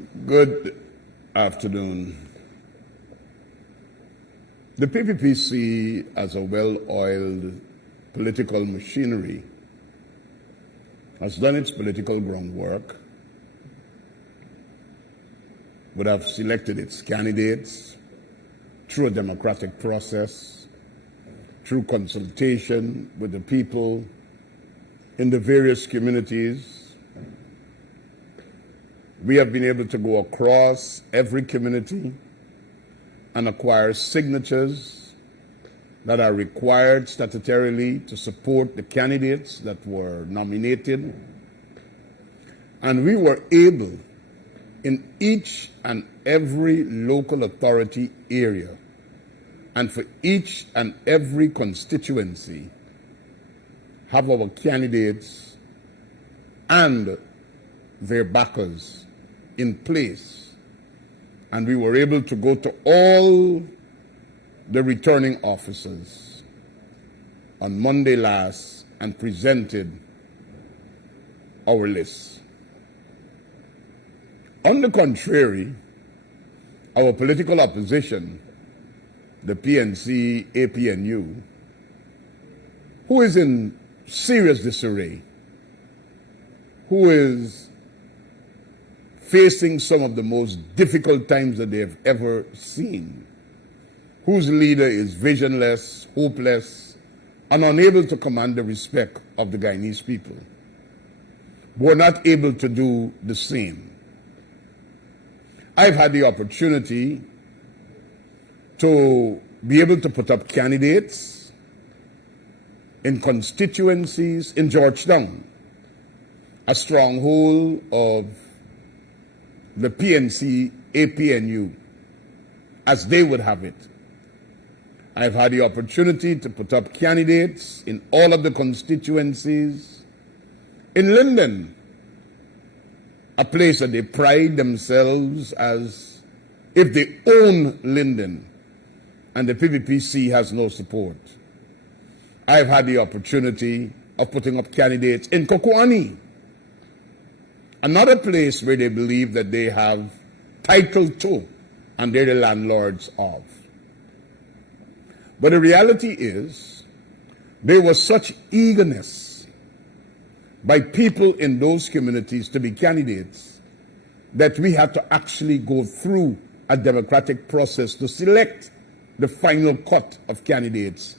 Good afternoon. The PPPC, as a well-oiled political machinery, has done its political groundwork, would have selected its candidates through a democratic process, through consultation with the people in the various communities. We have been able to go across every community and acquire signatures that are required statutorily to support the candidates that were nominated. And we were able, in each and every local authority area, and for each and every constituency, have our candidates and their backers in place. And we were able to go to all the returning officers on Monday last and presented our list. On the contrary, our political opposition, the PNC, APNU, who is in serious disarray, who is facing some of the most difficult times that they have ever seen, whose leader is visionless, hopeless, and unable to command the respect of the Guyanese people, were not able to do the same. I've had the opportunity to be able to put up candidates in constituencies in Georgetown, a stronghold of the PNC, APNU, as they would have it. I've had the opportunity to put up candidates in all of the constituencies. In Linden, a place that they pride themselves as if they own Linden, and the PPPC has no support. I've had the opportunity of putting up candidates in Kokoani, another place where they believe that they have title to and they're the landlords of. But the reality is, there was such eagerness by people in those communities to be candidates that we had to actually go through a democratic process to select the final cut of candidates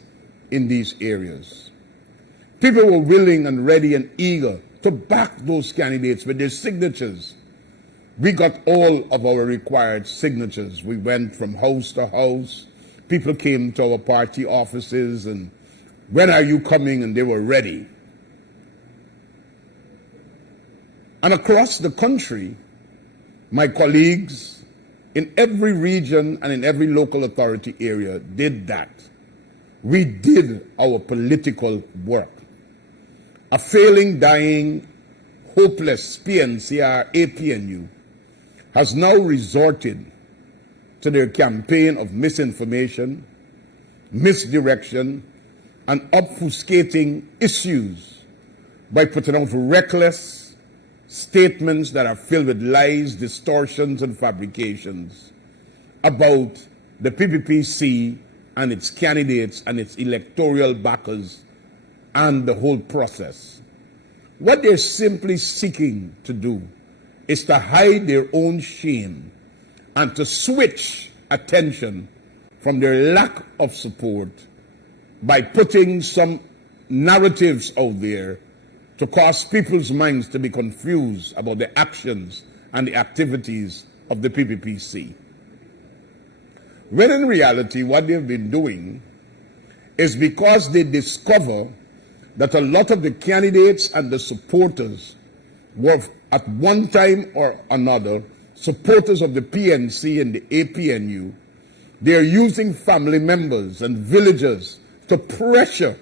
in these areas. People were willing and ready and eager to back those candidates with their signatures. We got all of our required signatures. We went from house to house. People came to our party offices and, when are you coming? And they were ready. And across the country, my colleagues in every region and in every local authority area did that. We did our political work. A failing, dying, hopeless PNCR, APNU has now resorted to their campaign of misinformation, misdirection, and obfuscating issues by putting out reckless statements that are filled with lies, distortions, and fabrications about the PPPC and its candidates and its electoral backers and the whole process. What they're simply seeking to do is to hide their own shame and to switch attention from their lack of support by putting some narratives out there to cause people's minds to be confused about the actions and the activities of the PPPC. When in reality, what they've been doing is because they discover that a lot of the candidates and the supporters were at one time or another supporters of the PNC and the APNU. They're using family members and villagers to pressure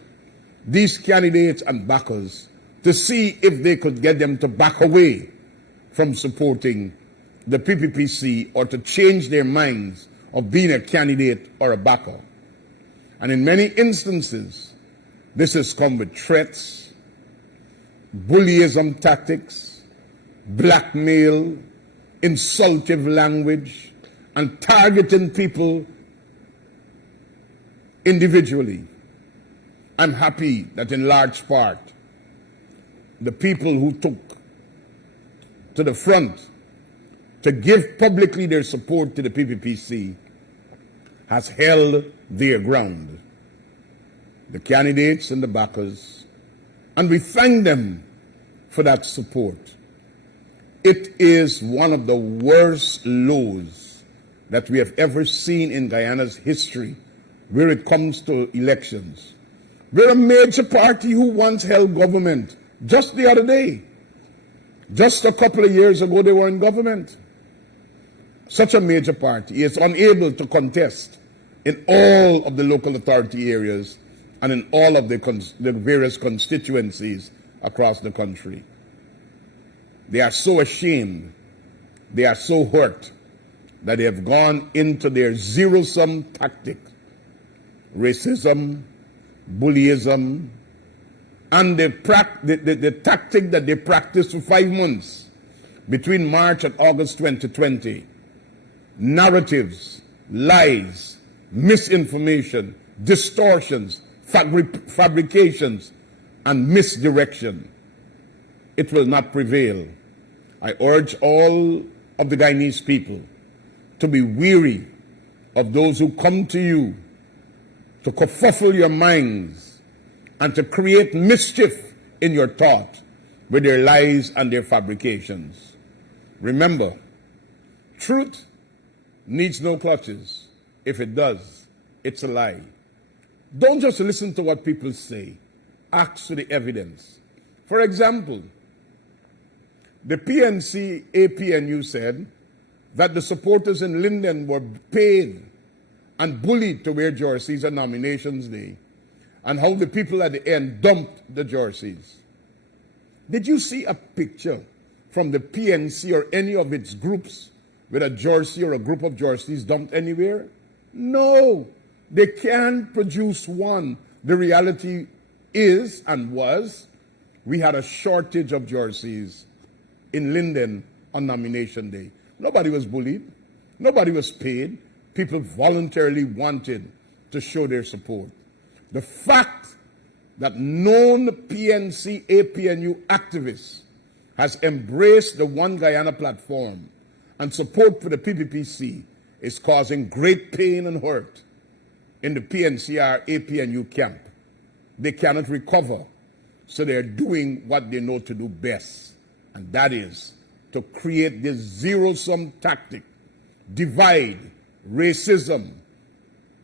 these candidates and backers to see if they could get them to back away from supporting the PPPC or to change their minds of being a candidate or a backer. And in many instances, this has come with threats, bullyism tactics, blackmail, insultive language, and targeting people individually. I'm happy that in large part, the people who took to the front to give publicly their support to the PPPC has held their ground. The candidates and the backers, and we thank them for that support. It is one of the worst lows that we have ever seen in Guyana's history where it comes to elections. We're a major party who once held government. Just the other day, just a couple of years ago, they were in government. Such a major party is unable to contest in all of the local authority areas and in all of the various constituencies across the country. They are so ashamed, they are so hurt, that they have gone into their zero-sum tactic, racism, bullyism, and the tactic that they practiced for 5 months between March and August 2020. Narratives, lies, misinformation, distortions, fabrications, and misdirection. It will not prevail. I urge all of the Guyanese people to be weary of those who come to you to kerfuffle your minds and to create mischief in your thought with their lies and their fabrications. Remember, truth needs no clutches. If it does, it's a lie. Don't just listen to what people say. Act to the evidence. For example, the PNC APNU said that the supporters in Linden were paid and bullied to wear jerseys on nominations day, and how the people at the end dumped the jerseys. Did you see a picture from the PNC or any of its groups with a jersey or a group of jerseys dumped anywhere? No, they can't produce one. The reality is and was, we had a shortage of jerseys in Linden on nomination day. Nobody was bullied. Nobody was paid. People voluntarily wanted to show their support. The fact that known PNC APNU activists has embraced the One Guyana platform and support for the PPPC is causing great pain and hurt in the PNCR APNU camp. They cannot recover, so they're doing what they know to do best, and that is to create this zero-sum tactic, divide, racism,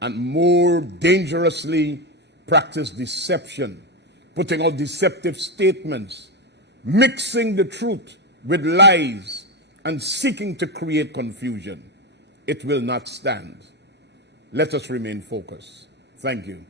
and more dangerously practice deception, putting out deceptive statements, mixing the truth with lies, and seeking to create confusion. It will not stand. Let us remain focused. Thank you.